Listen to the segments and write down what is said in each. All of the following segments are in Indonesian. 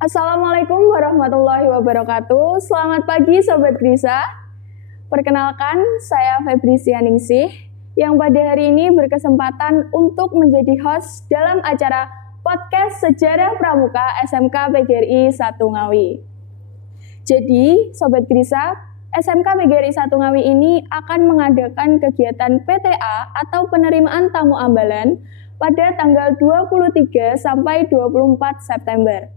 Assalamualaikum warahmatullahi wabarakatuh. Selamat pagi Sobat Grisa. Perkenalkan, saya Febrisia Ningsih yang pada hari ini berkesempatan untuk menjadi host dalam acara podcast Sejarah Pramuka SMK PGRI 1 Ngawi. Jadi, Sobat Grisa, SMK PGRI 1 Ngawi ini akan mengadakan kegiatan PTA atau penerimaan tamu ambalan pada tanggal 23 sampai 24 September.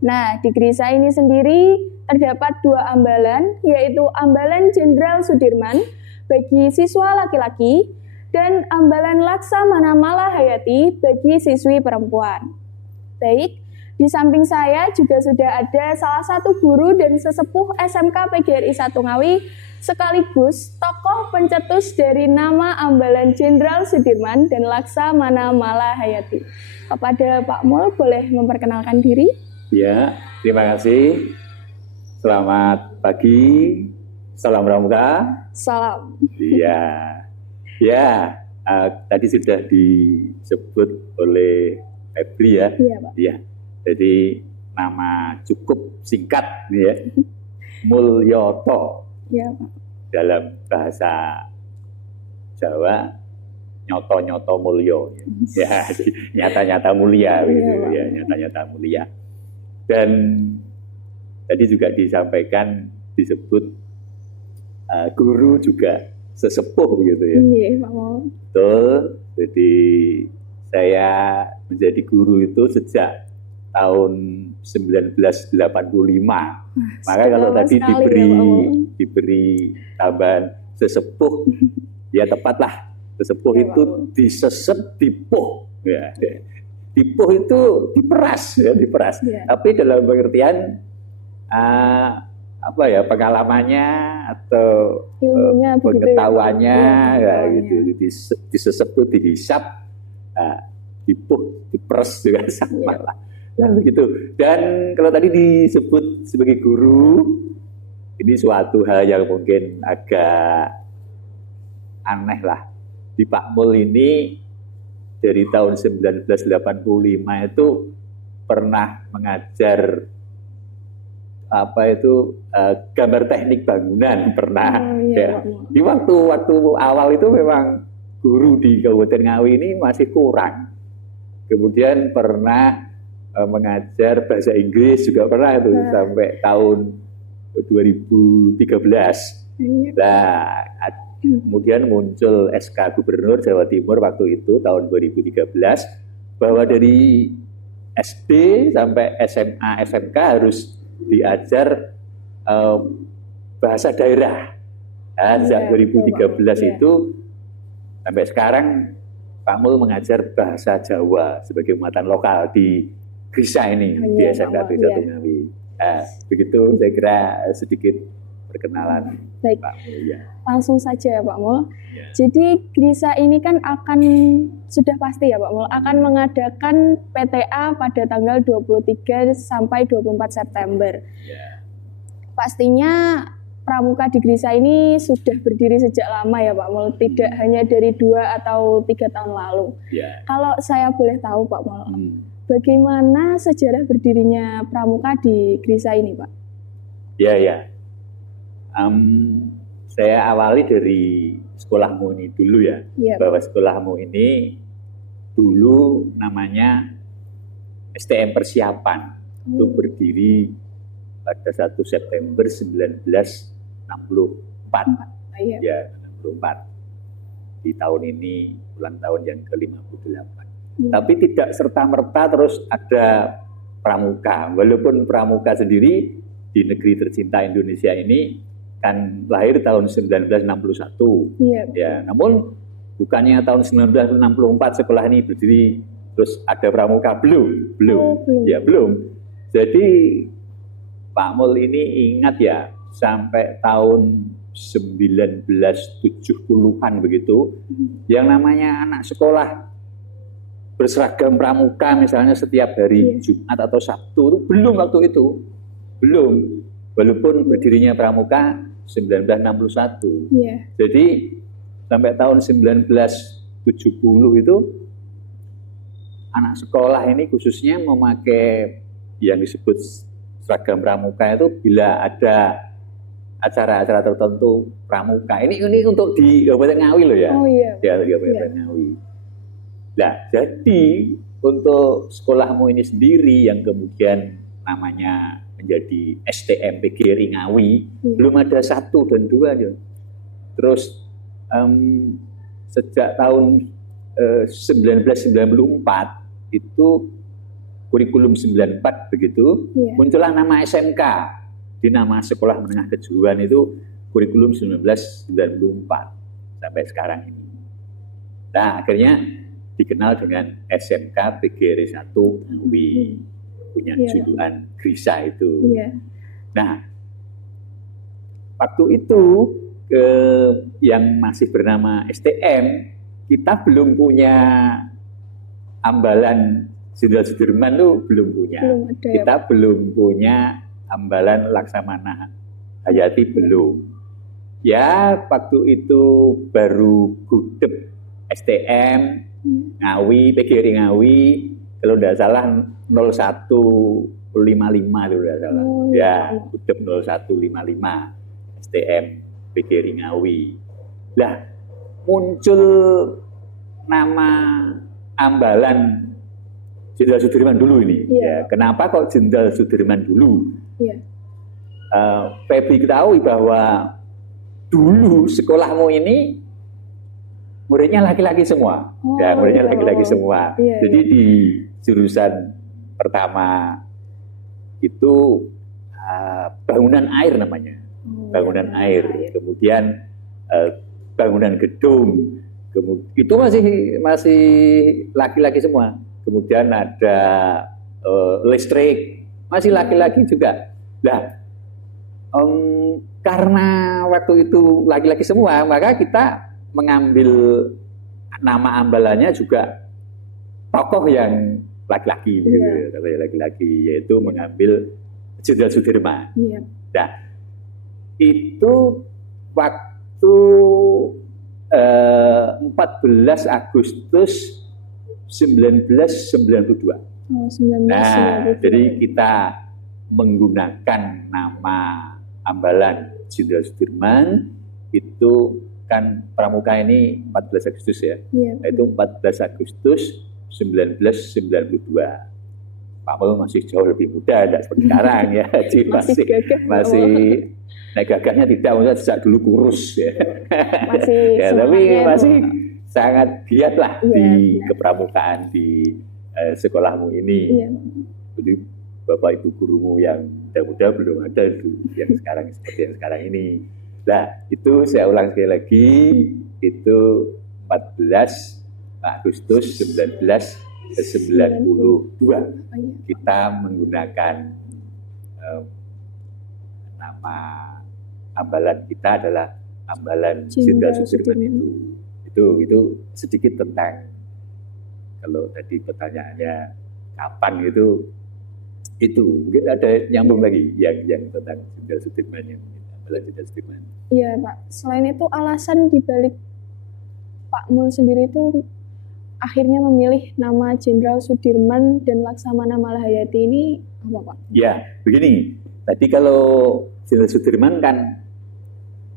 Nah, di Grisa ini sendiri terdapat 2 ambalan, yaitu Ambalan Jenderal Sudirman bagi siswa laki-laki dan Ambalan Laksamana Malahayati bagi siswi perempuan. Baik, di samping saya juga sudah ada salah satu guru dan sesepuh SMK PGRI 1 Ngawi sekaligus tokoh pencetus dari nama Ambalan Jenderal Sudirman dan Laksamana Malahayati. Kepada Pak Mul, boleh memperkenalkan diri? Ya, terima kasih. Selamat pagi. Salam Pramuka. Salam. Tadi sudah disebut oleh Febri ya. Iya, Pak. Ya, jadi nama cukup singkat nih ya. Mulyoto. Iya, Pak. Dalam bahasa Jawa, nyoto-nyoto mulyo. Ya, nyata-nyata mulia gitu ya, nyata-nyata mulia. Dan tadi juga disampaikan, disebut guru juga sesepuh gitu ya. Iya, Pak Mul. Betul, jadi saya menjadi guru itu sejak tahun 1985. Maka kalau tadi diberi tambahan sesepuh, ya tepatlah sesepuh ya, itu disesep dipuh. Ya. Dipuh itu diperas, ya diperas. Yeah. Tapi dalam pengertian pengalamannya atau ilmunya, pengetahuannya, ya gitu. Disesep itu dihisap, dipuh, diperas juga sama lah. Nah, begitu. Dan kalau tadi disebut sebagai guru, ini suatu hal yang mungkin agak aneh lah. Di Pak Mul ini dari tahun 1985 itu pernah mengajar gambar teknik bangunan pernah. Ya. Di waktu awal itu memang guru di Kabupaten Ngawi ini masih kurang. Kemudian pernah mengajar bahasa Inggris juga pernah itu sampai tahun 2013. Nah, kemudian muncul SK Gubernur Jawa Timur waktu itu tahun 2013 bahwa dari SD sampai SMA SMK harus diajar bahasa daerah. Nah, sejak 2013 itu sampai sekarang Pak Mul mengajar bahasa Jawa sebagai muatan lokal di Grisa ini, di SMK Grisa Ngawi. Begitu saya kira sedikit perkenalan. Baik. Pak Mul, ya. Langsung saja ya Pak Mul. Ya. Jadi Grisa ini kan sudah pasti ya Pak Mul, akan mengadakan PTA pada tanggal 23 sampai 24 September. Ya. Pastinya Pramuka di Grisa ini sudah berdiri sejak lama ya Pak Mul, tidak hanya dari 2 atau 3 tahun lalu. Ya. Kalau saya boleh tahu Pak Mul, bagaimana sejarah berdirinya Pramuka di Grisa ini Pak? Ya. Saya awali dari sekolahmu ini dulu ya, bahwa sekolahmu ini dulu namanya STM Persiapan, itu berdiri pada 1 September 1964, ya 64. Di tahun ini ulang tahun yang ke-58. Tapi tidak serta-merta terus ada Pramuka, walaupun Pramuka sendiri di negeri tercinta Indonesia ini kan lahir tahun 1961. Ya, namun bukannya tahun 1964 sekolah ini berdiri terus ada Pramuka, belum. Ya, belum. Jadi Pak Mul ini ingat ya sampai tahun 1970-an begitu, yang namanya anak sekolah berseragam pramuka misalnya setiap hari Jumat atau Sabtu itu belum waktu itu. Belum. Walaupun berdirinya Pramuka 1961. Jadi sampai tahun 1970 itu anak sekolah ini khususnya memakai yang disebut seragam pramuka itu bila ada acara-acara tertentu pramuka. Ini untuk di Kabupaten Ngawi loh ya. Oh iya. Ya, di Kabupaten Ngawi. Nah, jadi untuk sekolahmu ini sendiri yang kemudian namanya menjadi STM PGRI Ngawi, belum ada 1 dan 2 ya. Terus sejak tahun 1994 itu kurikulum 94 begitu, muncullah nama SMK di nama Sekolah Menengah Kejuruan itu kurikulum 1994 sampai sekarang ini. Nah, akhirnya dikenal dengan SMK PGRI 1 Ngawi, punya julukan Grisa itu. Nah, waktu itu yang masih bernama STM, kita belum punya ambalan Jenderal Sudirman tuh belum punya. Kita belum punya ambalan Laksamana Hayati belum. Ya, waktu itu baru gudeg STM Ngawi, PGRI Ngawi, kalau tidak salah 0155 itu tidak salah. Ya, gudeg 0155 STM PGRI Ngawi. Lah, muncul nama ambalan Jenderal Sudirman dulu ini. Ya, kenapa kok Jenderal Sudirman dulu? Febri ketahui bahwa dulu sekolahmu ini muridnya laki-laki semua. Ya, muridnya laki-laki semua. Jadi di jurusan pertama itu bangunan air namanya. Bangunan air. Kemudian bangunan gedung. Itu masih laki-laki semua. Kemudian ada listrik, masih laki-laki juga. Nah, karena waktu itu laki-laki semua, maka kita mengambil nama ambalannya juga tokoh yang laki-laki, yaitu mengambil Jenderal Sudirman. Nah, itu waktu 14 Agustus 1992. Nah, jadi kita menggunakan nama ambalan Jenderal Sudirman itu kan pramuka ini 14 Agustus ya. Itu 14 Agustus 1992. Pak Mul masih jauh lebih muda, tidak seperti sekarang ya. Jadi masih gagahnya tidak, maksudnya sejak dulu kurus ya. Ya, tapi masih sangat giat lah di kepramukaan di sekolahmu ini. Jadi bapak ibu gurumu yang muda-muda belum ada itu yang sekarang seperti yang sekarang ini. Nah, itu saya ulang sekali lagi, itu 14 Agustus 1992 kita menggunakan nama ambalan kita adalah ambalan Jenderal Sudirman itu sedikit tentang, kalau tadi pertanyaannya kapan itu mungkin ada nyambung lagi yang tentang Jenderal Sudirman, yang ambalan Jenderal Sudirman. Iya Pak, selain itu alasan dibalik Pak Mul sendiri itu akhirnya memilih nama Jenderal Sudirman dan Laksamana Malahayati ini apa Pak? Ya, begini, tadi kalau Jenderal Sudirman kan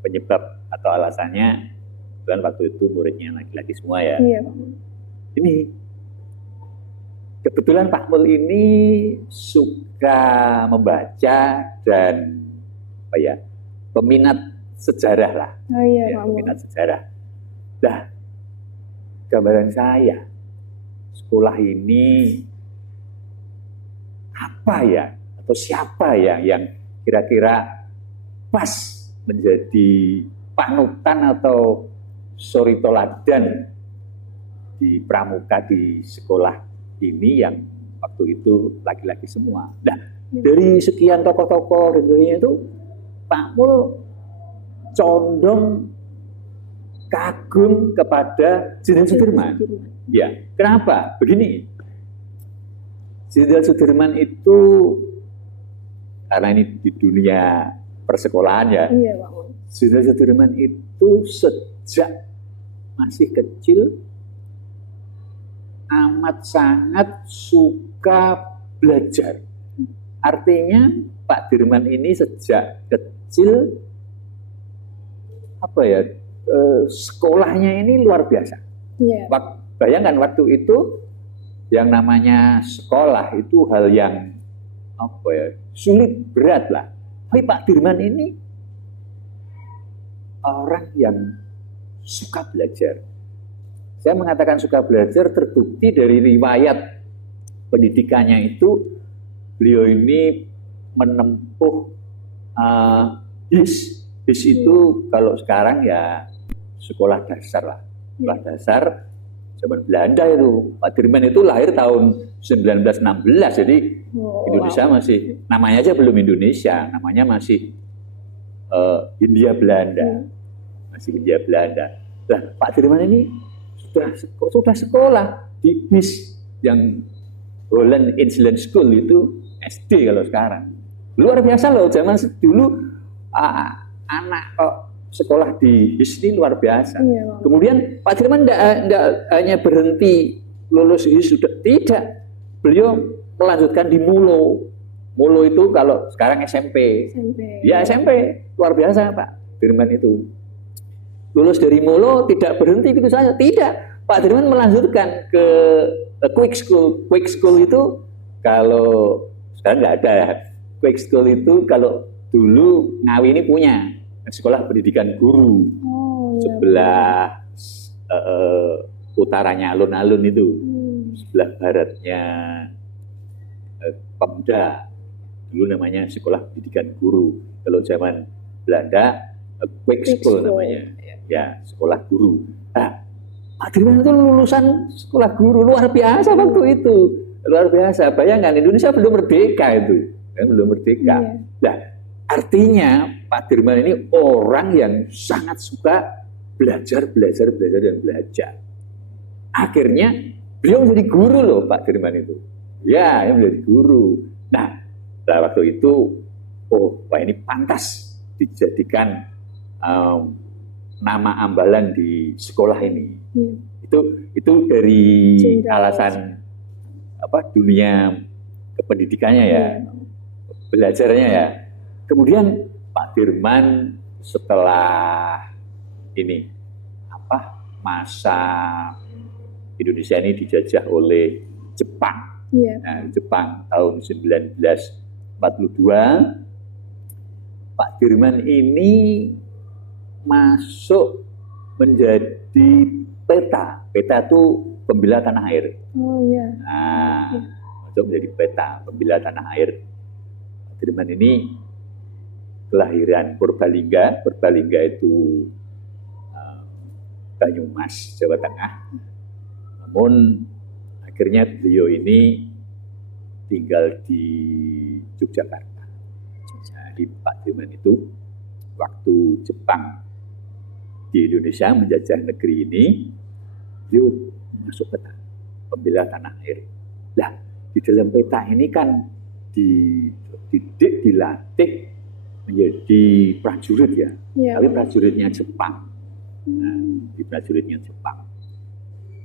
penyebab atau alasannya kan waktu itu muridnya laki-laki semua ya. Iya Pak. Ini kebetulan Pak Mul ini suka membaca dan peminat sejarah lah. Oh iya Pak Mul. Peminat sejarah. Nah, gambaran saya sekolah ini apa ya atau siapa ya yang kira-kira pas menjadi panutan atau suri toladan di pramuka di sekolah ini yang waktu itu laki-laki semua. Nah, dari sekian tokoh-tokoh dan sebagainya itu Pak Mul condong kagum kepada Jenderal Sudirman. Ya, kenapa? Begini, Jenderal Sudirman itu karena ini di dunia persekolahan ya. Iya, Pak. Jenderal Sudirman itu sejak masih kecil amat sangat suka belajar. artinya Pak Dirman ini sejak kecil sekolahnya ini luar biasa. Yeah. Bayangkan waktu itu yang namanya sekolah itu hal yang sulit, berat lah. Tapi Pak Dirman ini orang yang suka belajar. Saya mengatakan suka belajar terbukti dari riwayat pendidikannya itu, beliau ini menempuh HIS. HIS itu kalau sekarang ya sekolah dasar lah. Sekolah dasar zaman Belanda itu. Pak Dirman itu lahir tahun 1916, jadi Indonesia masih, namanya aja belum Indonesia, namanya masih Hindia Belanda. Masih Hindia Belanda. Nah, Pak Dirman ini sudah sekolah di HIS yang Holland Inland School itu SD kalau sekarang. Luar biasa loh, zaman dulu anak kok sekolah di HIS ini luar biasa. Iya, kemudian Pak Dirman tidak hanya berhenti lulus HIS, sudah tidak. Beliau melanjutkan di Mulo. Mulo itu kalau sekarang SMP. Ya SMP, luar biasa Pak Dirman itu. Lulus dari Mulo tidak berhenti gitu saja, tidak. Pak Dirman melanjutkan ke Quick School. Quick School itu kalau sekarang nggak ada. Quick School itu kalau dulu Ngawi ini punya sekolah pendidikan guru. Sebelah utaranya alun-alun itu, sebelah baratnya Pemda. Dulu namanya sekolah pendidikan guru. Kalau zaman Belanda Quick School namanya. Ya, sekolah guru. Nah, Pak Dirman itu lulusan sekolah guru, luar biasa waktu itu. Luar biasa. Bayangkan Indonesia belum merdeka itu. Belum merdeka. Nah, artinya Pak Dirman ini orang yang sangat suka belajar. Akhirnya beliau menjadi guru loh Pak Dirman itu. Ya, menjadi guru. Nah, waktu itu, wah ini pantas dijadikan nama ambalan di sekolah ini. Itu dari alasan dunia kependidikannya ya, belajarnya ya. Kemudian Pak Dirman setelah ini masa Indonesia ini dijajah oleh Jepang. Nah, Jepang tahun 1942, Pak Dirman ini masuk menjadi PETA. PETA itu pembela tanah air. Masuk menjadi PETA, pembela tanah air. Pak Dirman ini kelahiran Purbalingga. Purbalingga itu Banyumas, Jawa Tengah. Namun akhirnya beliau ini tinggal di Yogyakarta. Jadi Pak Dirman itu waktu Jepang di Indonesia menjajah negeri ini, dia masuk PETA, pembela tanah air. Nah, di dalam PETA ini kan dididik, dilatih menjadi prajurit ya. Tapi prajuritnya Jepang. Nah, di prajuritnya Jepang.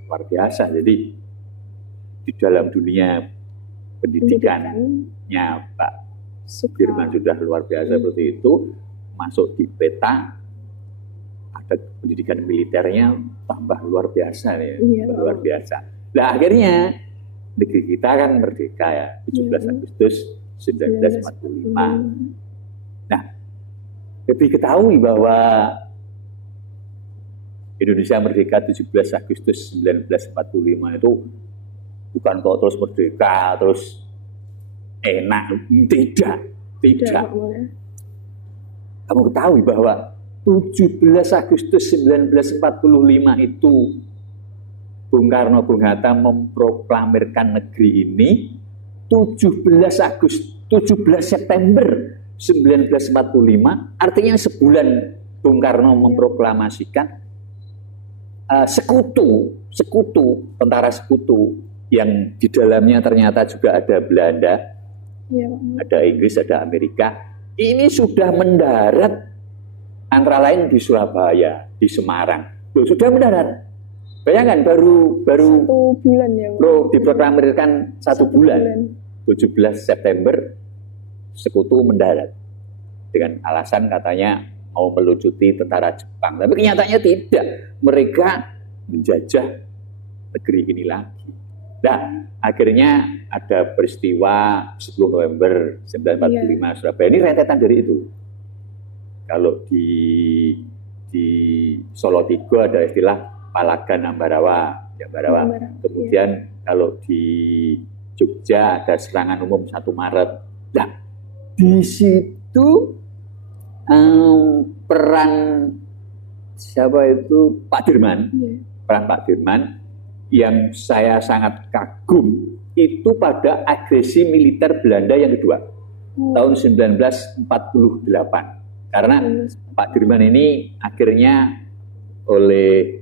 Luar biasa. Jadi di dalam dunia pendidikannya Pak Dirman sudah luar biasa seperti itu. Masuk di PETA, ada pendidikan militernya tambah luar biasa ya, luar biasa. Nah akhirnya negeri kita kan merdeka ya, 17 Agustus 1945. Nah, diketahui bahwa Indonesia merdeka 17 Agustus 1945 itu bukan kok terus merdeka, terus enak, tidak. Kamu ketahui bahwa 17 Agustus 1945 itu Bung Karno, Bung Hatta memproklamirkan negeri ini. 17 September 1945, artinya sebulan Bung Karno memproklamasikan tentara sekutu yang di dalamnya ternyata juga ada Belanda, ada Inggris, ada Amerika. Ini sudah mendarat antara lain di Surabaya, di Semarang. Sudah mendarat. Bayangkan baru 1 bulan ya. Diproklamirkan 1 bulan. 17 September sekutu mendarat dengan alasan katanya mau melucuti tentara Jepang. Tapi kenyataannya tidak. Mereka menjajah negeri ini lagi. Nah, akhirnya ada peristiwa 10 November 1945 Surabaya. Ini rentetan dari itu. Kalau di Solo Tigo ada istilah Palagan Ambarawa. Kemudian kalau di Jogja ada serangan umum 1 Maret. Nah, di situ peran siapa itu Pak Dirman, peran Pak Dirman yang saya sangat kagum itu pada agresi militer Belanda yang kedua tahun 1948 karena Pak Dirman ini akhirnya oleh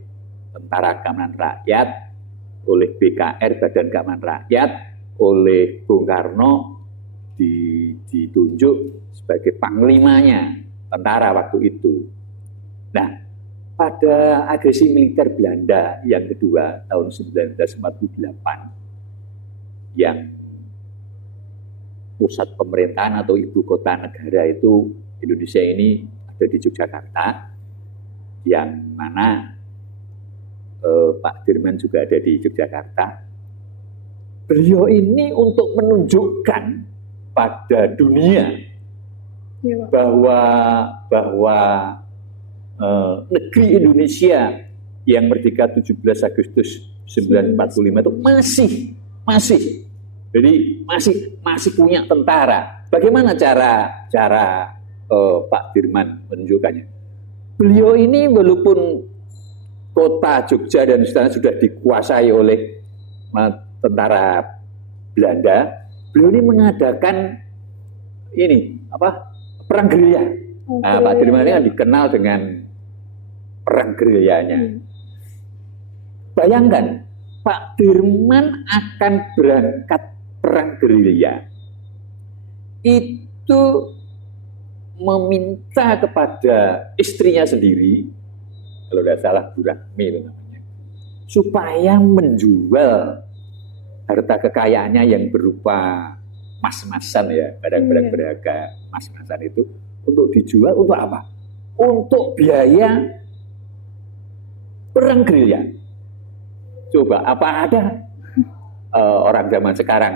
Tentara Keamanan Rakyat, oleh BKR Badan Keamanan Rakyat, oleh Bung Karno ditunjuk sebagai panglimanya tentara waktu itu. Nah, pada agresi militer Belanda yang kedua tahun 1948 yang pusat pemerintahan atau ibu kota negara itu Indonesia ini ada di Yogyakarta, yang mana Pak Dirman juga ada di Yogyakarta. Beliau ini untuk menunjukkan pada dunia bahwa negeri Indonesia yang merdeka 17 Agustus 1945 itu masih punya tentara. Bagaimana cara Pak Dirman menunjukkannya? Beliau ini walaupun kota Jogja dan istana sudah dikuasai oleh tentara Belanda, beliau ini mengadakan perang gerilya. Nah, Pak Dirman ini kan dikenal dengan perang gerilyanya. Bayangkan, Pak Dirman akan berangkat perang gerilya. Itu meminta kepada istrinya sendiri, kalau tidak salah Bu Rahmi itu namanya, supaya menjual harta kekayaannya yang berupa mas-masan ya, barang-barang berharga mas-masan itu untuk dijual untuk apa? Untuk biaya perang gerilya. Coba apa ada orang zaman sekarang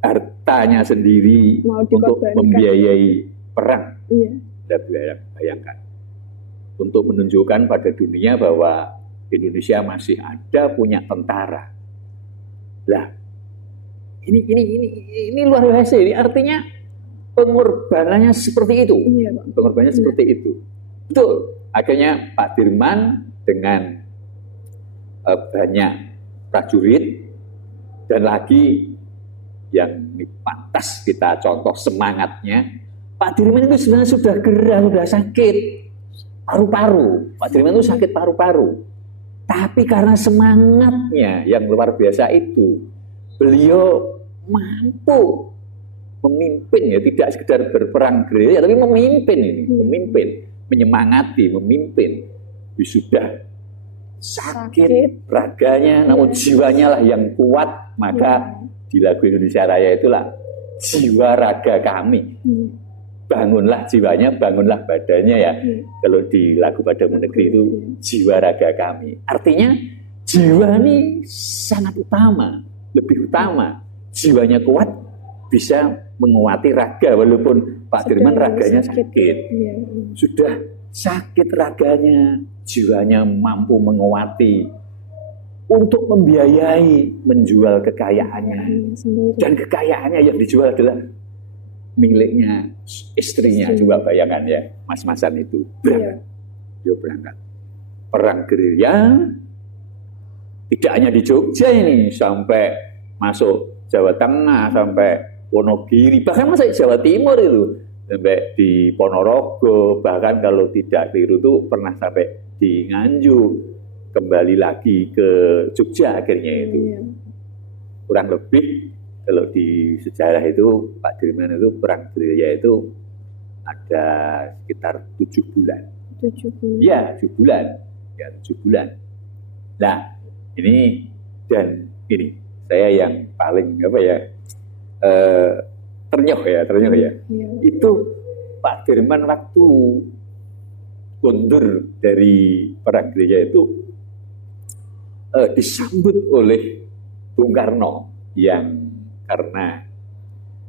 hartanya sendiri untuk membiayai perang? Iya. Bayangkan. Untuk menunjukkan pada dunia bahwa Indonesia masih ada punya tentara. Lah, ini luar biasa. Ini artinya pengorbanannya seperti itu. Iya, pengorbanannya seperti itu. Betul. Akhirnya Pak Dirman dengan banyak prajurit dan lagi yang pantas kita contoh semangatnya, Pak Dirman itu sebenarnya sudah gerah, sudah sakit paru-paru. Pak Dirman itu sakit paru-paru. Tapi karena semangatnya yang luar biasa itu, beliau mampu memimpin ya, tidak sekedar berperang gerilya, tapi memimpin ini, menyemangati, memimpin. Sudah sakit raganya, namun jiwanya lah yang kuat. Maka di lagu Indonesia Raya itulah jiwa raga kami. Bangunlah jiwanya, bangunlah badannya ya. Kalau di lagu Padamu Negeri itu jiwa raga kami. Artinya jiwa ini sangat utama, lebih utama. Jiwanya kuat bisa menguati raga, walaupun Pak Dirman raganya sakit. Sudah sakit raganya, jiwanya mampu menguati untuk membiayai menjual kekayaannya. Dan kekayaannya yang dijual adalah miliknya istrinya. Coba bayangkan ya, mas-masan itu berangkat. Dia berangkat perang gerilya, tidak hanya di Jogja ini, sampai masuk Jawa Tengah, sampai Wonogiri, bahkan masuk Jawa Timur itu, sampai di Ponorogo, bahkan kalau tidak keliru itu pernah sampai di Nganjuk, kembali lagi ke Jogja akhirnya itu. Kurang lebih kalau di sejarah itu Pak Dirman itu perang gerilya itu ada sekitar 7 bulan. 7 bulan? Ya, 7 bulan. Ya, 7 bulan. Nah, ini dan ini saya yang paling Ternyoh ya. Iya. Itu Pak Dirman waktu mundur dari perang gereja itu disambut oleh Bung Karno yang karena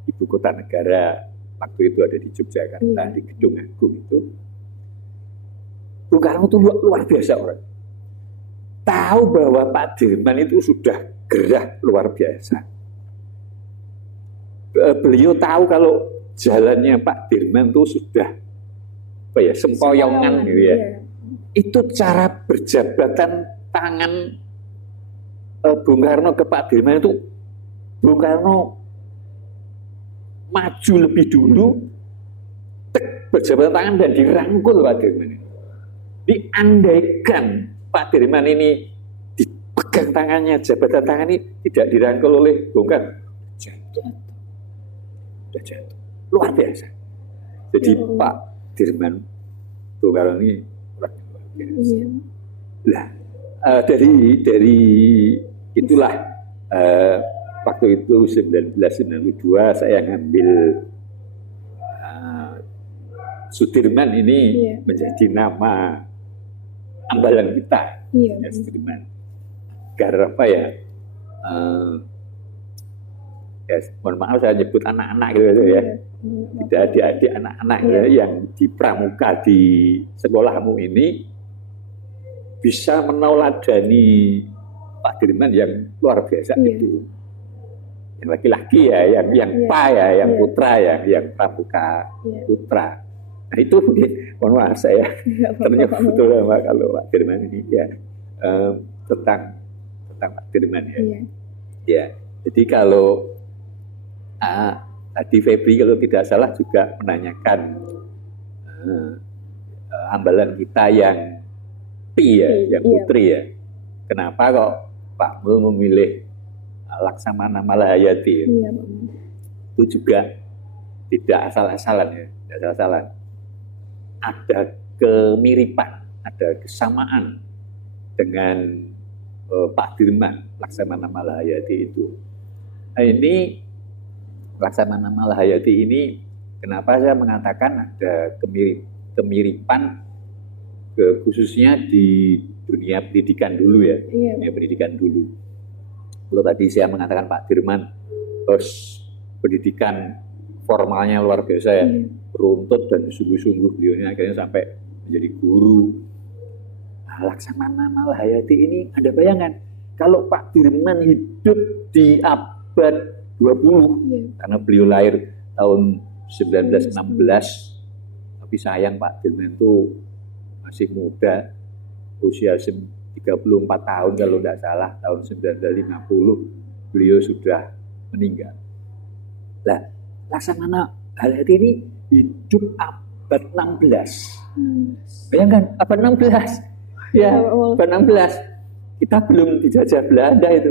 ibu kota negara waktu itu ada di Yogyakarta, di Gedung Agung itu. Bung Karno itu luar biasa orang. Tahu bahwa Pak Dirman itu sudah gerah luar biasa. Beliau tahu kalau jalannya Pak Dirman itu sudah sempoyongan gitu ya. Itu cara berjabatan tangan Bung Karno ke Pak Dirman itu, Bung Karno maju lebih dulu, berjabatan tangan dan dirangkul Pak Dirman. Diandaikan Pak Dirman ini dipegang tangannya, jabatan tangan ini tidak dirangkul oleh Bung Karno, jatuh. Luar biasa. Jadi Pak Dirman Bung Karno ini luar biasa. Lah, dari itulah waktu itu 1992 saya ngambil Sudirman ini menjadi nama ambalan kita. Ya, Sudirman. Karena apa ya? Mohon maaf saya nyebut anak-anak gitu ya. Tidak adik-adik anak-anak yang di pramuka di sekolahmu ini bisa menauladani Pak Dirman yang luar biasa itu. Yang laki-laki ya, yang pa ya, yang putra ya, yang pramuka putra. Nah itu mungkin, mohon maaf saya ternyata betul sama kalau Pak Dirman ini ya tentang Pak Dirman ya. Ya, jadi kalau tadi Febri kalau tidak salah juga menanyakan ambalan kita yang yang putri ya. Kenapa kok Pak Mul memilih Laksamana Malahayati? Itu juga tidak asal-asalan ya, tidak asal-asalan. Ada kemiripan, ada kesamaan dengan Pak Dirman Laksamana Malahayati itu. Nah, ini Laksamana Malahayati ini kenapa saya mengatakan ada kemiripan khususnya di dunia pendidikan dulu ya, dunia pendidikan dulu. Kalau tadi saya mengatakan Pak Dirman terus pendidikan formalnya luar biasa ya, runtut dan sungguh-sungguh beliaunya akhirnya sampai menjadi guru. Nah, Laksamana Malahayati ini ada bayangan kalau Pak Dirman hidup di abad 20 karena beliau lahir tahun 1916, tapi sayang Pak Dirman itu masih muda, usia 34 tahun kalau tidak salah, tahun 1950 beliau sudah meninggal. Nah, Laksamana Malahayati ini hidup abad 16. Bayangkan, abad 16. Ya, abad 16. Kita belum dijajah Belanda itu.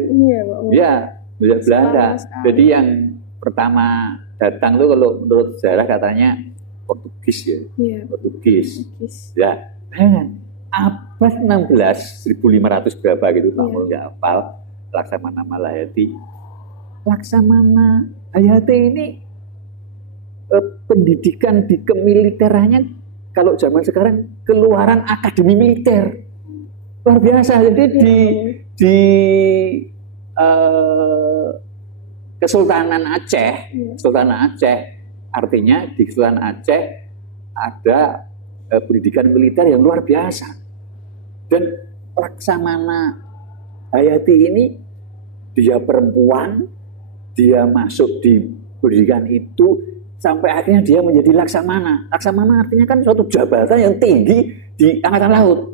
Ya, dijajah Belanda. Jadi yang pertama datang tuh kalau menurut sejarah katanya Portugis ya. Portugis. Ya. Abad 16, 1500 berapa gitu, Pak Mul nggak hafal, Laksamana Malahayati. Laksamana Malahayati ini pendidikan di kemiliterannya kalau zaman sekarang keluaran akademi militer. Luar biasa. Jadi di Kesultanan Aceh, Kesultanan Aceh, artinya di Kesultanan Aceh ada pendidikan militer yang luar biasa. Dan Laksamana Hayati ini dia perempuan, dia masuk di pendidikan itu sampai akhirnya dia menjadi Laksamana. Laksamana artinya kan suatu jabatan yang tinggi di Angkatan Laut.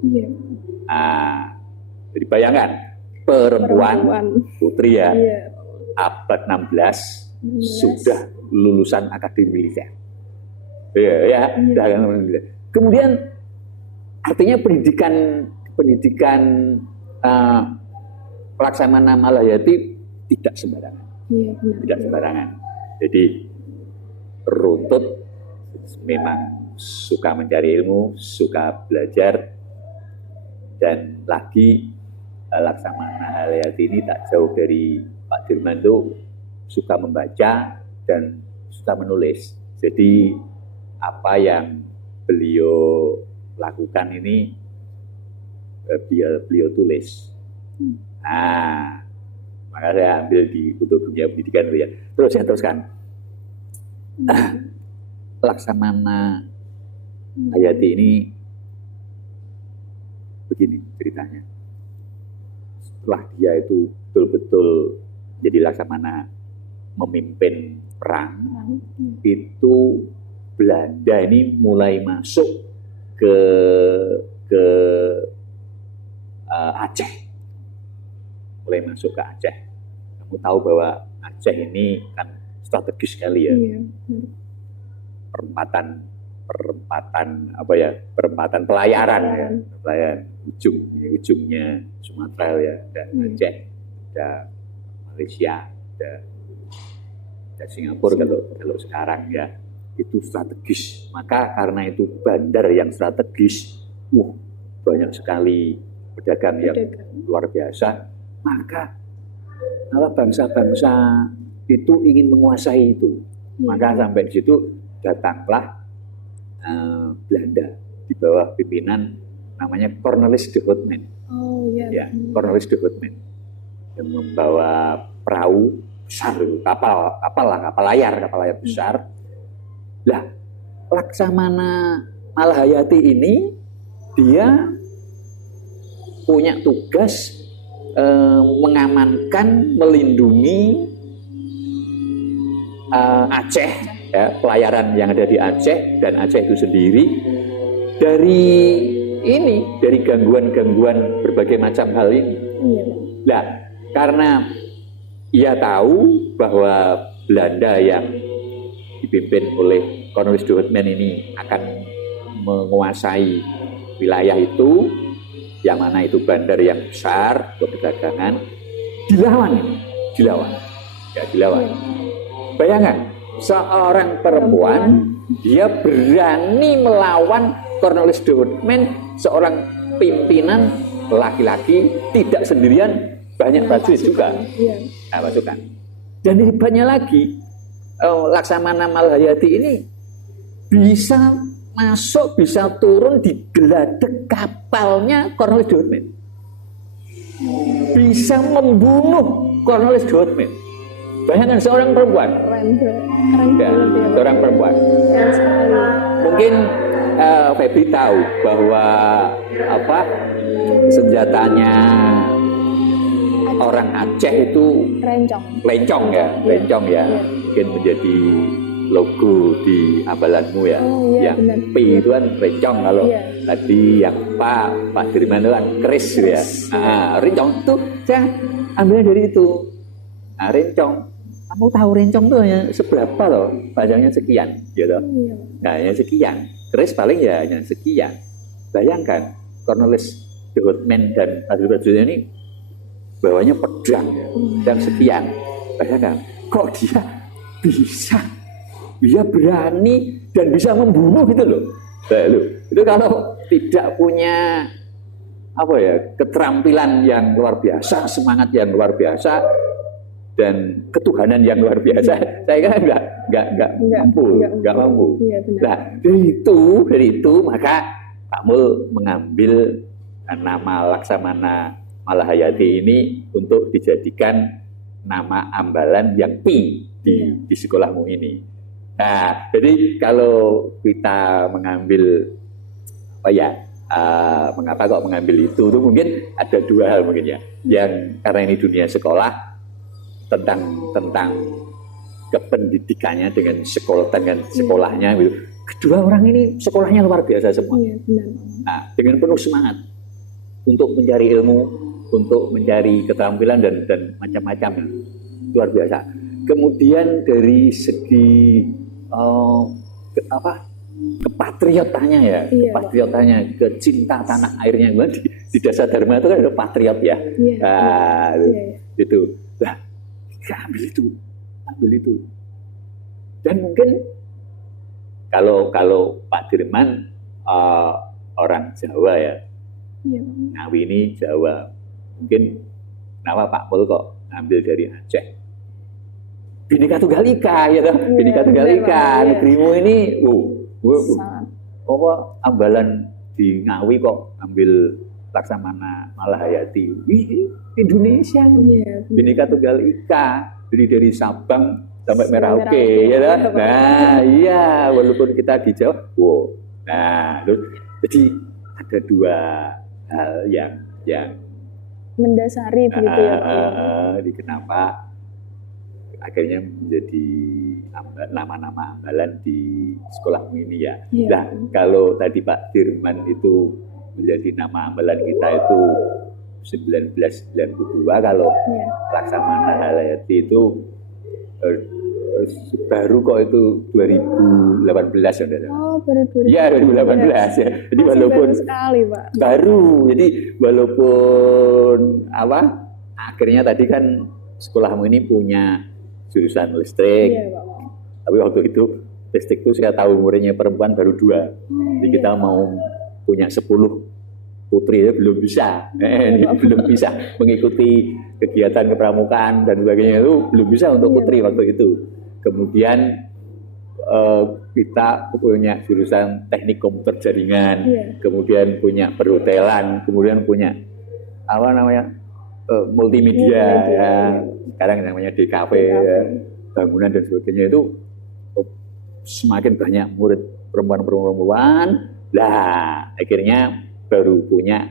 Jadi bayangkan perempuan putri ya, abad 16 sudah lulusan akademi militer. Kemudian artinya pendidikan Laksamana Malahayati tidak sembarangan. Tidak sembarangan. Jadi runtut, memang suka mencari ilmu, suka belajar, dan lagi Laksamana Malahayati ini tak jauh dari Pak Dirman itu suka membaca dan suka menulis. Jadi apa yang beliau lakukan ini beliau tulis. Nah, maka saya ambil untuk dunia pendidikan ya. Terus saya teruskan. Laksamana Hayati ini begini ceritanya. Setelah dia itu betul-betul jadi laksamana memimpin perang, itu Belanda ini mulai masuk ke Aceh. Mulai masuk ke Aceh. Kamu tahu bahwa Aceh ini kan strategis sekali ya. Iya. Perempatan pelayaran ya. Pelayaran ujungnya Sumatera ya, ada Aceh, ada Malaysia, ada Singapura kalau sekarang ya. Itu strategis. Maka karena itu bandar yang strategis, banyak sekali pedagang yang luar biasa. Maka kalau bangsa-bangsa itu ingin menguasai itu, maka sampai di situ datanglah Belanda di bawah pimpinan namanya Cornelis de Houtman. Ya, Cornelis de Houtman yang membawa perahu besar, kapal layar besar. Lah, Laksamana Malahayati ini dia punya tugas mengamankan, melindungi Aceh, ya, pelayaran yang ada di Aceh dan Aceh itu sendiri dari gangguan-gangguan berbagai macam hal ini. Nah, karena ia tahu bahwa Belanda yang dipimpin oleh Cornelis de Houtman ini akan menguasai wilayah itu, yang mana itu bandar yang besar untuk perdagangan, dilawan. Bayangkan, seorang perempuan dia berani melawan Cornelis de Houtman, seorang pimpinan laki-laki, tidak sendirian, banyak prajurit juga. Pasukan. Dan hebatnya lagi, Laksamana Malahayati ini bisa masuk, bisa turun di geladek kapalnya Cornelis de Houtman. Bisa membunuh Cornelis de Houtman. Bayangkan seorang perempuan. Seorang perempuan. Mungkin Febri tahu bahwa senjatanya orang Aceh itu lencong ya. Mungkin menjadi logo di ambalanmu ya. Yang P itu kan rencong, kalau tadi yang Pak Dirman itu kan keris ya. Rencong itu saya ambilnya dari itu. Rencong, kamu tahu rencong itu hanya seberapa loh, panjangnya sekian, gitu. Nah, hanya sekian. Keris paling ya hanya sekian. Bayangkan Cornelis de Houtman dan prajurit-prajurit ini bawanya pedang yang sekian. Bayangkan, kok dia berani dan bisa membunuh gitu loh. Itu kalau tidak punya keterampilan yang luar biasa, semangat yang luar biasa, dan ketuhanan yang luar biasa, saya kira nggak mampu. Iya, nah, dari itu maka Pak Mul mengambil nama Laksamana Malahayati ini untuk dijadikan nama ambalan yang Pi di sekolahmu ini. Nah, jadi kalau kita mengambil mengapa kok mengambil itu mungkin ada dua hal mungkin ya. Yang karena ini dunia sekolah, tentang kependidikannya dengan sekolahnya gitu. Kedua orang ini sekolahnya luar biasa semua. Nah, dengan penuh semangat untuk mencari ilmu, untuk mencari keterampilan dan macam-macam, luar biasa. Kemudian dari segi kepatriotannya kepatriotannya, kecinta tanah airnya, di dasar dharma itu kan ada patriot ya. Itu. Nah, ambil itu. Dan mungkin kalau Pak Dirman orang Jawa ya, Ngawi ini Jawa, mungkin kenapa Pak Mul kok ambil dari Aceh? Bhinneka Tunggal Ika, ya toh? Iya, Bhinneka Tunggal bener, Ika. Pak. Iya. Negerimu ini, Sangat. apa ambalan di Ngawi kok ambil Laksamana Malahayati. Wih, Indonesia. Iya. Bhinneka Tunggal Ika. Jadi dari Sabang sampai Merauke, Merauke, ya toh? iya, Pak. Nah, iya, walaupun kita di Jawa, wow. Nah, terus, jadi ada dua hal yang Mendasari begitu ya Pak. jadi kenapa akhirnya menjadi nama-nama ambalan di sekolahmu ini ya. Iya. Nah, kalau tadi Pak Dirman itu menjadi nama ambalan kita itu 1992, kalau Iya. Laksamana Malahayati itu baru kok itu 2018 ya. Oh, baru 2018. Iya, 2018 ya. Jadi Masih walaupun baru sekali, Pak. baru, jadi walaupun apa, akhirnya tadi kan sekolahmu ini punya jurusan listrik, Iya, Pak. tapi waktu itu listrik itu saya tahu muridnya perempuan baru 2, jadi kita mau punya 10 putri ya belum bisa, belum bisa mengikuti kegiatan kepramukaan dan sebagainya, itu belum bisa untuk putri waktu itu. Kemudian kita punya jurusan teknik komputer jaringan, kemudian punya perhotelan, kemudian punya apa namanya multimedia, ya. Sekarang namanya DKV, ya, bangunan dan sebagainya. Itu semakin banyak murid perempuan. Lah akhirnya baru punya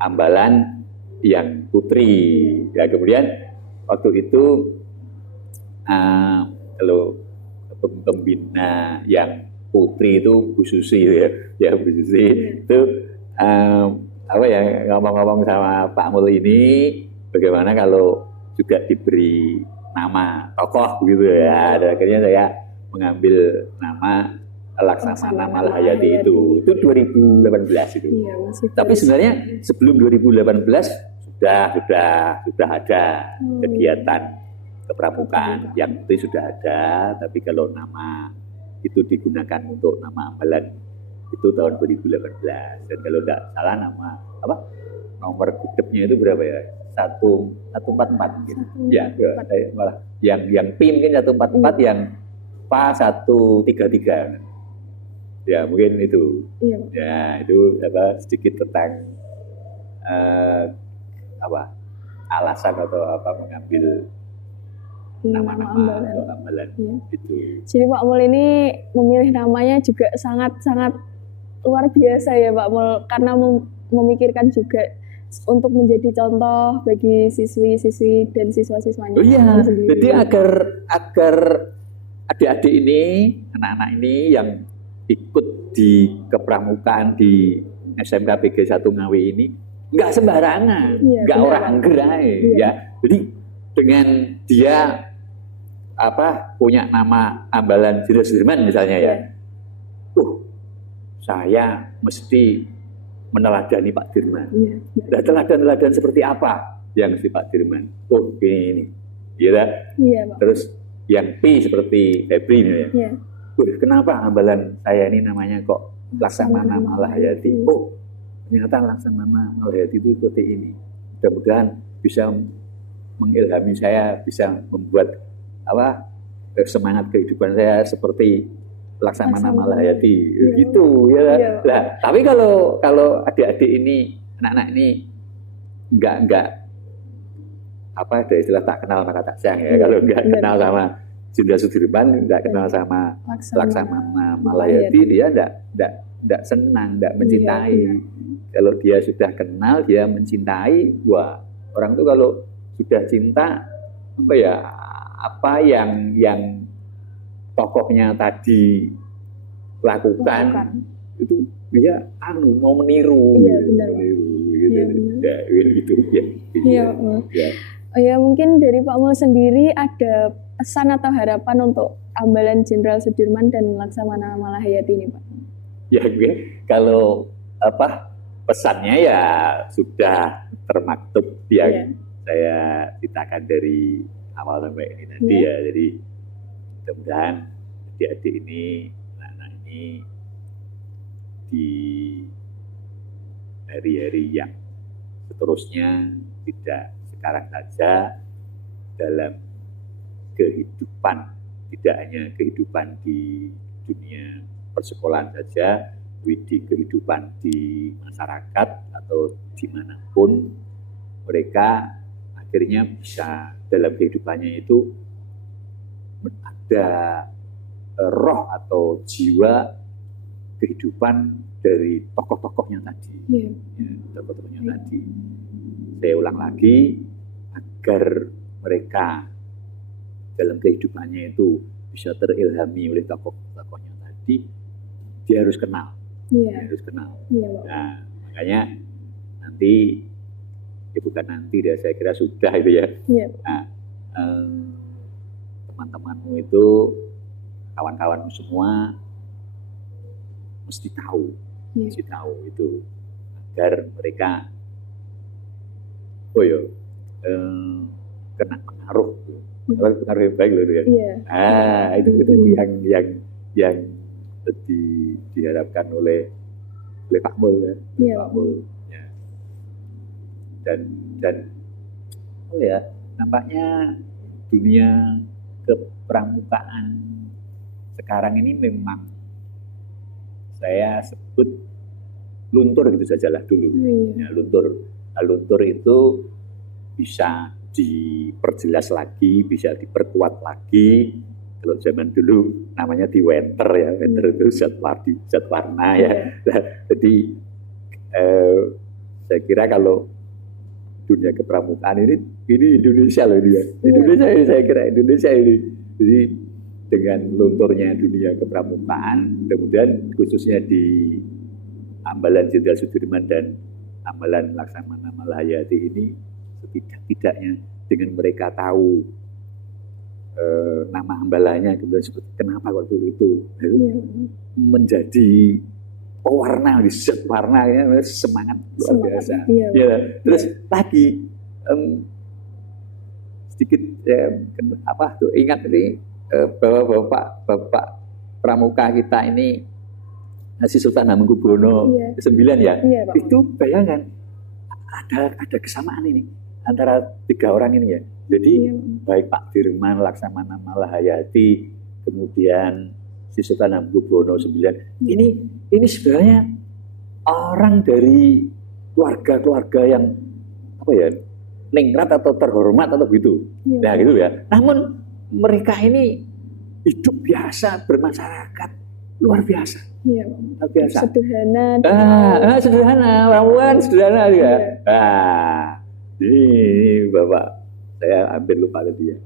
ambalan yang putri. Ya, kemudian waktu itu kalau pembina yang putri itu Bu Susi, ya Bu Susi itu apa ya, ngomong-ngomong sama Pak Mul ini, bagaimana kalau juga diberi nama tokoh gitu ya. Dan akhirnya saya mengambil nama Laksamana Malahayati itu 2018 itu. Iya, masih. Tapi sebenarnya sebelum 2018 sudah ada kegiatan kepramukaan yang itu sudah ada, tapi kalau nama itu digunakan untuk nama ambalan itu tahun 2018. Dan kalau tidak salah nama apa nomor gudegnya itu berapa ya, 144 gitu. Ya, malah yang PIN mungkin 144, yang PA 133. Ya mungkin itu. Iya. Ya itu apa sedikit tentang apa alasan atau apa mengambil nama-nama atau ambalan itu. Jadi Pak Mul ini memilih namanya juga sangat-sangat luar biasa ya Pak Mul, karena memikirkan juga untuk menjadi contoh bagi siswi-siswi dan siswa-siswanya. Oh iya, jadi agar adik-adik ini, anak-anak ini yang ikut di kepramukaan di SMK PG 1 Ngawi ini nggak sembarangan, nggak orang gerai, ya. Jadi dengan dia apa punya nama ambalan Jenderal Sudirman misalnya ya, saya mesti meneladani Pak Dirman. Dan teladan-teladan seperti apa yang si Pak Dirman? Oh ini, ya. Terus yang P seperti Febri ya. Kenapa ambalan saya ini namanya kok Laksamana Malahayati? Oh, ternyata Laksamana Malahayati itu seperti ini. Mudah-mudahan bisa mengilhami saya, bisa membuat apa semangat kehidupan saya seperti Laksamana Malahayati, gitu ya. Nah, tapi kalau adik-adik ini, anak-anak ini enggak apa ada istilah tak kenal maka tak sayang ya. Kalau enggak kenal sama Jenderal Sudirman, enggak kenal sama Laksamana Malahayati, dia enggak senang, enggak mencintai. Kalau dia sudah kenal, dia mencintai, wah, orang itu kalau sudah cinta apa ya, apa yang tokohnya tadi lakukan itu dia mau meniru, gitu ya. Ya mungkin dari Pak Mul sendiri ada pesan atau harapan untuk ambalan Jenderal Sudirman dan Laksamana Malahayati ini Pak? Ya kalau apa pesannya ya sudah termaktub yang saya ceritakan dari awal sampai ini tadi ya. Jadi mudah-mudahan adik-adik ini, anak-anak ini di hari-hari yang seterusnya, tidak sekarang saja, dalam kehidupan, tidak hanya kehidupan di dunia persekolahan saja, tapi di kehidupan di masyarakat atau dimanapun, mereka akhirnya bisa dalam kehidupannya itu ada roh atau jiwa kehidupan dari tokoh-tokohnya tadi. Ya, tokoh-tokohnya tadi. Saya ulang lagi, agar mereka dalam kehidupannya itu bisa terilhami oleh tokoh-tokohnya tadi, dia harus kenal. Dia harus kenal. Nah, makanya nanti, ya bukan nanti, saya kira sudah itu ya. Nah, teman-temanmu itu, kawan-kawanmu semua mesti tahu itu, agar mereka kena pengaruh yang baik loh ya. Itu yang diharapkan oleh Pak Mul ya. Pak Mul. Ya. Dan nampaknya dunia kepramukaan sekarang ini memang saya sebut luntur gitu sajalah dulu. Ya, luntur itu bisa diperjelas lagi, bisa diperkuat lagi. Kalau zaman dulu namanya diwenter ya, wenter itu zat warna ya. Nah, jadi saya kira kalau dunia kepramukaan ini Indonesia loh dia. Indonesia ini, saya kira Indonesia ini. Jadi dengan lunturnya dunia kepramukaan, kemudian khususnya di Ambalan Jenderal Sudirman dan Ambalan Laksamana Malahayati ini, setidak-tidaknya dengan mereka tahu nama ambalannya, kemudian kenapa waktu itu menjadi pewarna, zat warna, semangat luar biasa. Terus lagi sedikit ingat ini bahwa Bapak Pramuka kita ini Sri Sultan Hamengkubuwono IX ya, itu bayangan ada kesamaan ini antara tiga orang ini ya. Jadi baik Pak Dirman Laksamana Malahayati, kemudian Sri Sultan Hamengkubuwono IX, ini sebenarnya orang dari keluarga yang ningrat atau terhormat atau begitu. Nah gitu ya. Namun mereka ini hidup biasa, bermasyarakat luar biasa. Luar biasa. Sederhana. Sederhana, ramuan sederhana juga. Ini Bapak, saya hampir lupa tadi ya.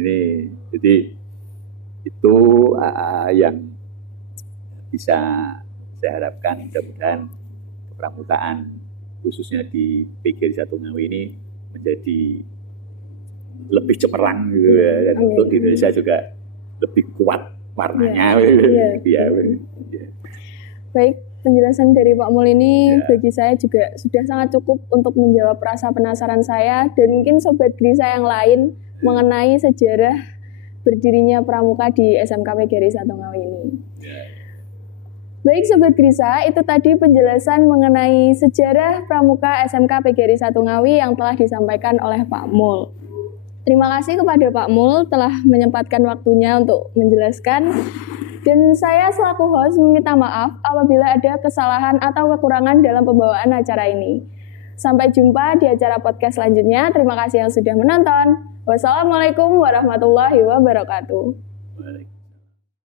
Ini jadi itu yang bisa saya harapkan, mudah-mudahan kepramukaan khususnya di PGRI 1 Ngawi ini menjadi lebih cemerlang gitu ya, dan untuk di Indonesia juga lebih kuat warnanya. Baik, penjelasan dari Pak Mul ini bagi saya juga sudah sangat cukup untuk menjawab rasa penasaran saya dan mungkin Sobat Grisa yang lain mengenai sejarah berdirinya Pramuka di SMK PGRI 1 Ngawi ini. Baik Sobat Grisa, itu tadi penjelasan mengenai sejarah Pramuka SMK PGRI 1 Ngawi yang telah disampaikan oleh Pak Mul. Terima kasih kepada Pak Mul telah menyempatkan waktunya untuk menjelaskan. Dan saya selaku host meminta maaf apabila ada kesalahan atau kekurangan dalam pembawaan acara ini. Sampai jumpa di acara podcast selanjutnya. Terima kasih yang sudah menonton. Wassalamualaikum warahmatullahi wabarakatuh.